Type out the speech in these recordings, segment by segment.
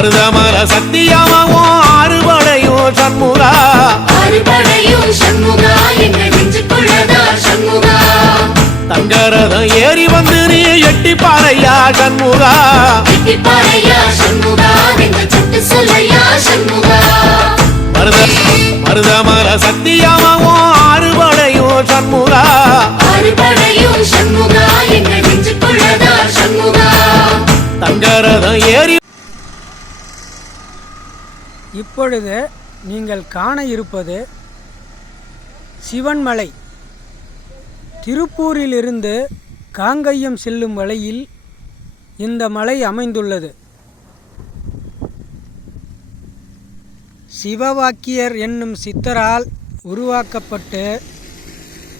மருதமல சத்தியமாவும் ஆறுபடையும் சண்முகா தங்கரதம் ஏறி வந்து நீ எட்டி பாறையா சண்முகா மருதமல சத்தியமாவும் ஆறுபடையும் சண்முகா தங்கரதம் ஏறி. இப்பொழுது நீங்கள் காண இருப்பது சிவன்மலை. திருப்பூரிலிருந்து காங்கயம் செல்லும் வழியில் இந்த மலை அமைந்துள்ளது. சிவவாக்கியர் என்னும் சித்தரால் உருவாக்கப்பட்டு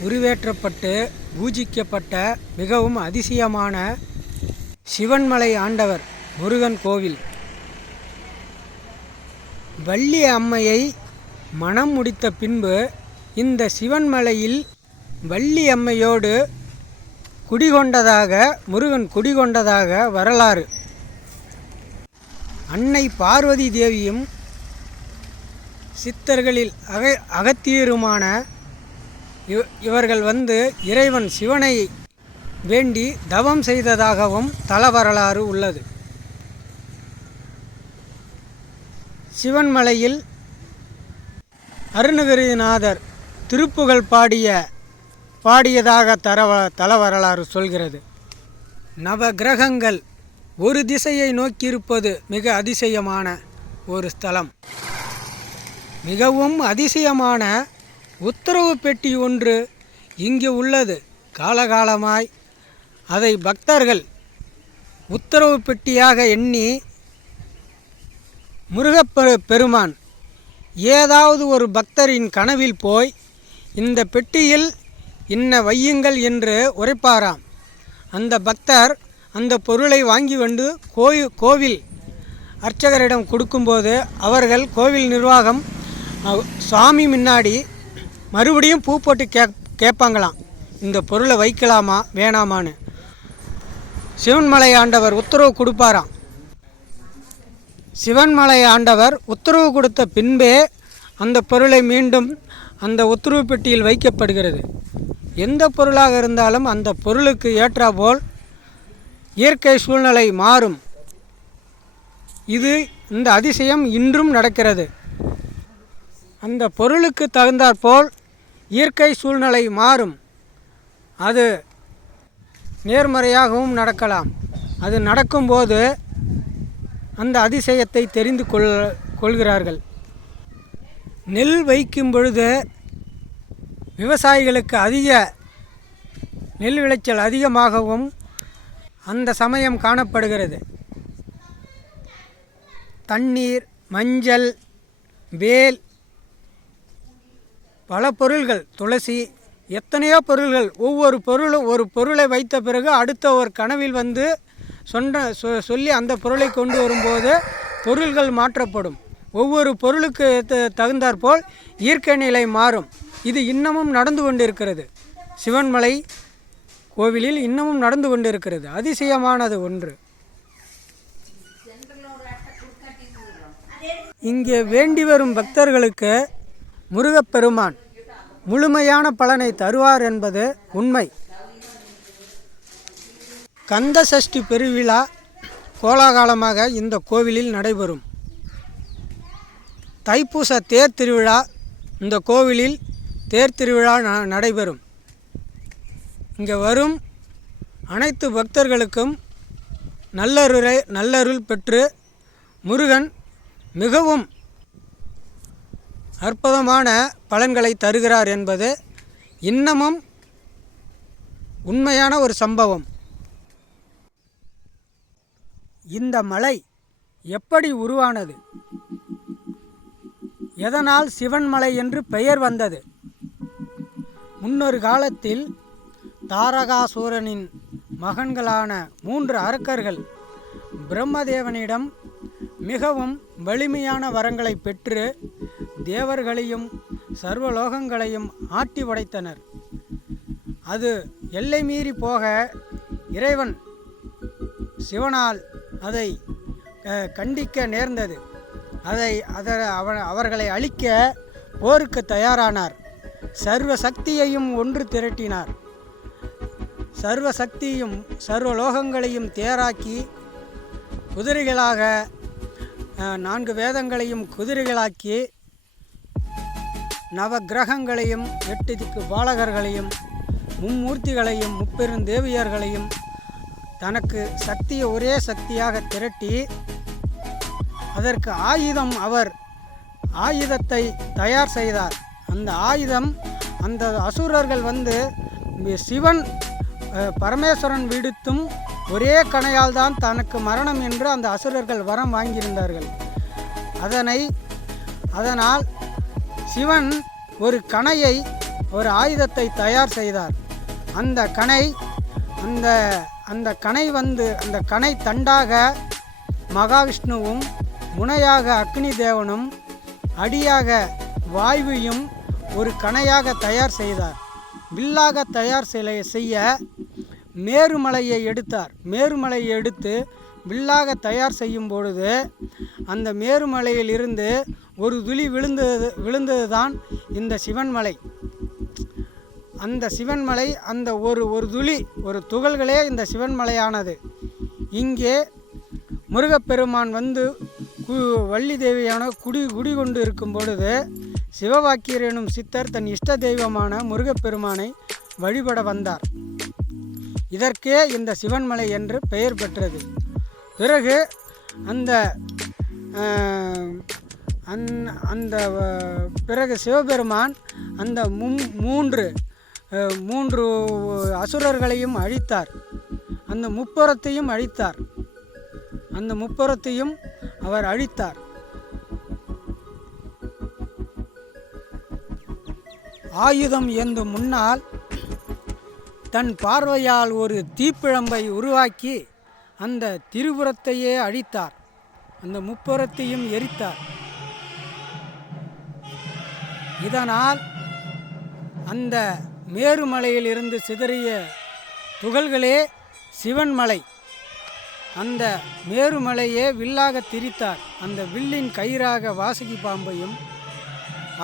உருவேற்றப்பட்டு பூஜிக்கப்பட்ட மிகவும் அதிசயமான சிவன்மலை ஆண்டவர் முருகன் கோவில். வள்ளி அம்மையை மணம் முடித்த பின்பு இந்த சிவன்மலையில் வள்ளி அம்மையோடு முருகன் குடிகொண்டதாக வரலாறு. அன்னை பார்வதி தேவியும் சித்தர்களில் அகத்தியருமான இவர்கள் வந்து இறைவன் சிவனை வேண்டி தவம் செய்ததாகவும் தல வரலாறு உள்ளது. சிவன்மலையில் அருணகிரிநாதர் திருப்புகழ் பாடியதாக தல வரலாறு சொல்கிறது. நவ கிரகங்கள் ஒரு திசையை நோக்கியிருப்பது மிக அதிசயமான ஒரு ஸ்தலம். மிகவும் அதிசயமான உத்தரவு பெட்டி ஒன்று இங்கு உள்ளது. காலகாலமாய் அதை பக்தர்கள் உத்தரவு பெட்டியாக எண்ணி முருகப்பெருமான் ஏதாவது ஒரு பக்தரின் கனவில் போய் இந்த பெட்டியில் இன்ன வையுங்கள் என்று உரைப்பாராம். அந்த பக்தர் அந்த பொருளை வாங்கி வந்து கோவில் அர்ச்சகரிடம் கொடுக்கும்போது அவர்கள் கோவில் நிர்வாகம் சாமி முன்னாடி மறுபடியும் பூ போட்டு கேட்பாங்களாம், இந்த பொருளை வைக்கலாமா வேணாமான்னு. சிவன்மலை ஆண்டவர் உத்தரவு கொடுப்பாராம். சிவன்மலை ஆண்டவர் உத்தரவு கொடுத்த பின்பே அந்த பொருளை மீண்டும் அந்த உத்தரவு பெட்டியில் வைக்கப்படுகிறது. எந்த பொருளாக இருந்தாலும் அந்த பொருளுக்கு ஏற்றாற்போல் இயற்கை சூழ்நிலை மாறும். இந்த அதிசயம் இன்றும் நடக்கிறது. அந்த பொருளுக்கு தகுந்தாற்போல் இயற்கை சூழ்நிலை மாறும். அது நேர்மறையாகவும் நடக்கலாம். அது நடக்கும்போது அந்த அதிசயத்தை தெரிந்து கொள்கிறார்கள். நெல் வைக்கும் பொழுது விவசாயிகளுக்கு அதிக நெல் விளைச்சல் அதிகமாகவும் அந்த சமயம் காணப்படுகிறது. தண்ணீர், மஞ்சள், வேல், பல பொருள்கள், துளசி, எத்தனையோ பொருள்கள். ஒவ்வொரு பொருளும் ஒரு பொருளை வைத்த பிறகு அடுத்த ஒரு கனவில் வந்து சொல்லி அந்த பொருளை கொண்டு வரும்போது பொருள்கள் மாற்றப்படும். ஒவ்வொரு பொருளுக்கு தகுந்தாற்போல் இயற்கை நிலை மாறும். இது இன்னமும் நடந்து கொண்டிருக்கிறது. சிவன்மலை கோவிலில் இன்னமும் நடந்து கொண்டிருக்கிறது. அதிசயமானது ஒன்று. இங்கே வேண்டி வரும் பக்தர்களுக்கு முருகப்பெருமான் முழுமையான பலனை தருவார் என்பது உண்மை. கந்த சஷ்டி பெருவிழா கோலாகலமாக இந்த கோவிலில் நடைபெறும். தைப்பூச தேர் திருவிழா இந்த கோவிலில் தேர் திருவிழா நடைபெறும். இங்கே வரும் அனைத்து பக்தர்களுக்கும் நல்லருள் பெற்று முருகன் மிகவும் அற்புதமான பலன்களை தருகிறார் என்பது இன்னமும் உண்மையான ஒரு சம்பவம். இந்த மலை எப்படி உருவானது? எதனால் சிவன்மலை என்று பெயர் வந்தது? முன்னொரு காலத்தில் தாரகாசூரனின் மகன்களான 3 அரக்கர்கள் பிரம்மதேவனிடம் மிகவும் வலிமையான வரங்களை பெற்று தேவர்களையும் சர்வலோகங்களையும் ஆட்டி உடைத்தனர். அது எல்லை மீறி போக இறைவன் சிவனால் அதை கண்டிக்க நேர்ந்தது. அவர்களை அழிக்க போருக்கு தயாரானார். சர்வ சக்தியையும் ஒன்று திரட்டினார். சர்வ சக்தியும் சர்வலோகங்களையும் தேராக்கி குதிரைகளாக 4 வேதங்களையும் குதிரைகளாக்கி நவகிரகங்களையும் 8 திக்கு பாலகர்களையும் மும்மூர்த்திகளையும் 30 தேவியர்களையும் தனக்கு சக்தியை ஒரே சக்தியாக திரட்டி அதற்கு அவர் ஆயுதத்தை தயார் செய்தார். அந்த ஆயுதம் அந்த அசுரர்கள் சிவன் பரமேஸ்வரன் விடுத்தும் ஒரே கணையால் தான் தனக்கு மரணம் என்று அந்த அசுரர்கள் வரம் வாங்கியிருந்தார்கள். அதனால் சிவன் ஒரு கணையை ஒரு ஆயுதத்தை தயார் செய்தார். அந்த கணை அந்த கணை தண்டாக மகாவிஷ்ணுவும் முனையாக அக்னி தேவனும் அடியாக வாயுவையும் ஒரு கணையாக தயார் செய்தார். வில்லாக தயார் செய்ய மேருமலையை எடுத்தார். மேருமலையை எடுத்து வில்லாக தயார் செய்யும் பொழுது அந்த மேருமலையில் இருந்து ஒரு துளி விழுந்தது தான் இந்த சிவன்மலை. அந்த சிவன்மலை அந்த ஒரு துளி ஒரு துகள்களே இந்த சிவன்மலையானது. இங்கே முருகப்பெருமான் வள்ளி தேவியான குடிகொண்டு இருக்கும் பொழுது சிவவாக்கியர் எனும் சித்தர் தன் இஷ்ட தெய்வமான முருகப்பெருமானை வழிபட வந்தார். இதற்கே இந்த சிவன்மலை என்று பெயர் பெற்றது. பிறகு பிறகு சிவபெருமான் அந்த மூன்று அசுரர்களையும் அழித்தார். அந்த முப்புறத்தையும் அவர் அழித்தார். ஆயுதம் ஏந்தும் முன்னால் தன் பார்வையால் ஒரு தீப்பிழம்பை உருவாக்கி அந்த திரிபுரத்தையே அழித்தார். அந்த முப்புறத்தையும் எரித்தார். இதனால் அந்த மேருமலையிலிருந்து சிதறிய துகள்களே சிவன்மலை. அந்த மேருமலையே வில்லாக திரித்தார். அந்த வில்லின் கயிறாக வாசுகி பாம்பையும்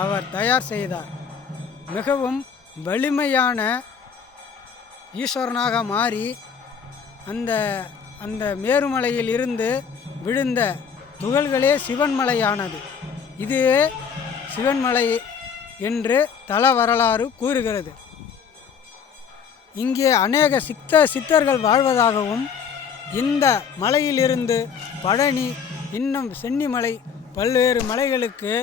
அவர் தயார் செய்தார். மிகவும் வலிமையான ஈஸ்வரனாக மாறி அந்த மேருமலையில் இருந்து விழுந்த துகள்களே சிவன்மலையானது. இதுவே சிவன்மலை என்று தல வரலாறு கூறுகிறது. இங்கே அநேக சித்தர்கள் வாழ்வதாகவும் இந்த மலையிலிருந்து பழனி இன்னும் சென்னிமலை பல்வேறு மலைகளுக்கு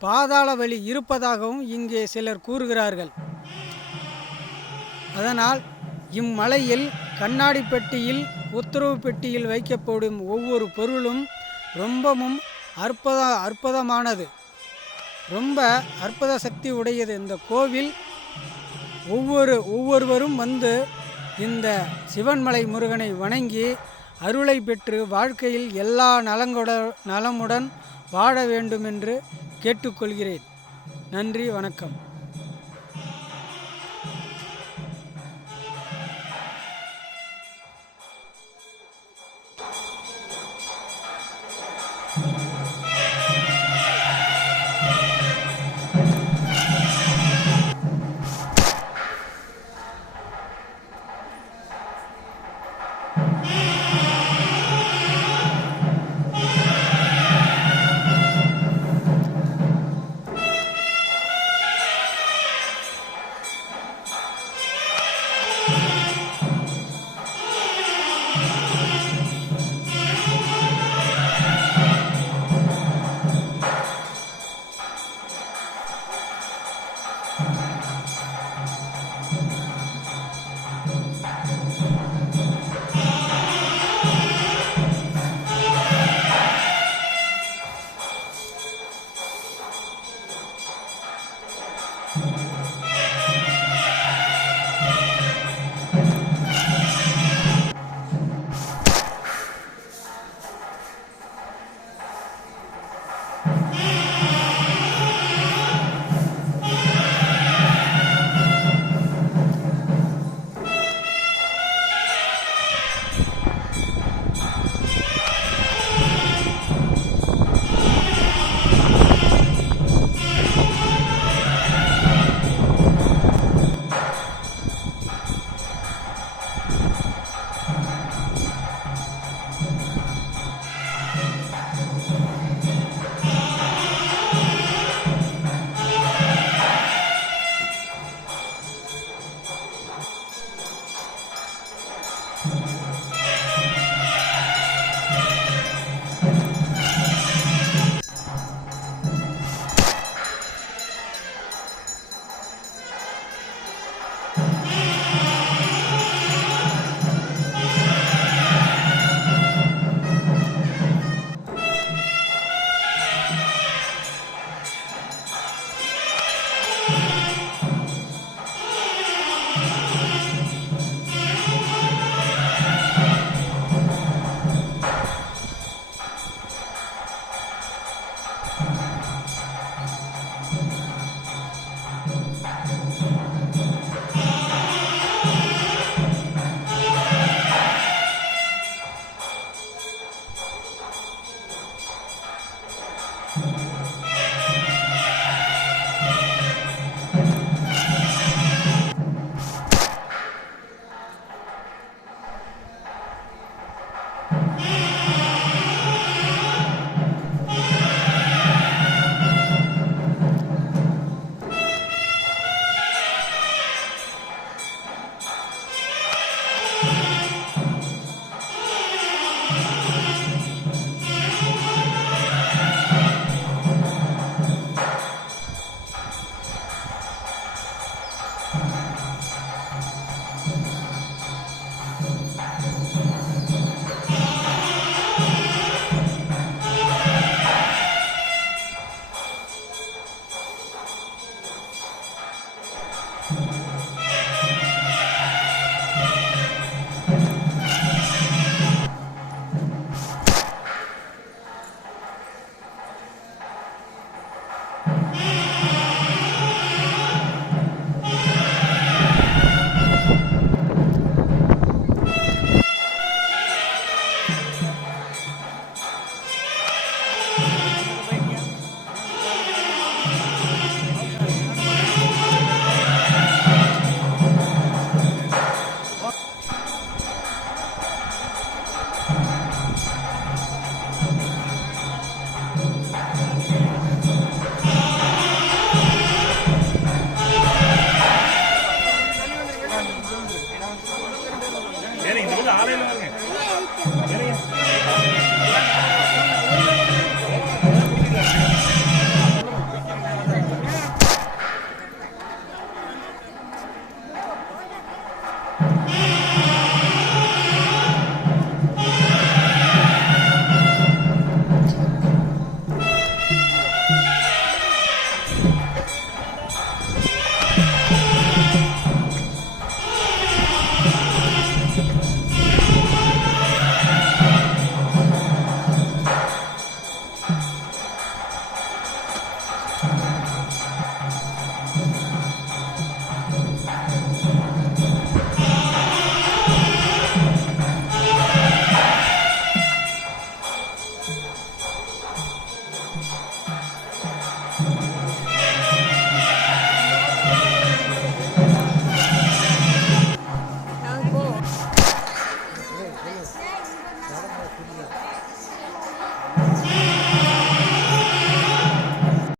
பாதாள வழி இருப்பதாகவும் இங்கே சிலர் கூறுகிறார்கள். அதனால் இம்மலையில் கண்ணாடி பெட்டியில் உத்தரவு பெட்டியில் வைக்கப்படும் ஒவ்வொரு பொருளும் ரொம்பவும் அற்புதமானது, ரொம்ப அற்புத சக்தி உடையது. இந்த கோவில் ஒவ்வொருவரும் இந்த சிவன்மலை முருகனை வணங்கி அருளை பெற்று வாழ்க்கையில் எல்லா நலமுடன் வாழ வேண்டும் என்று கேட்டுக்கொள்கிறேன். நன்றி, வணக்கம்.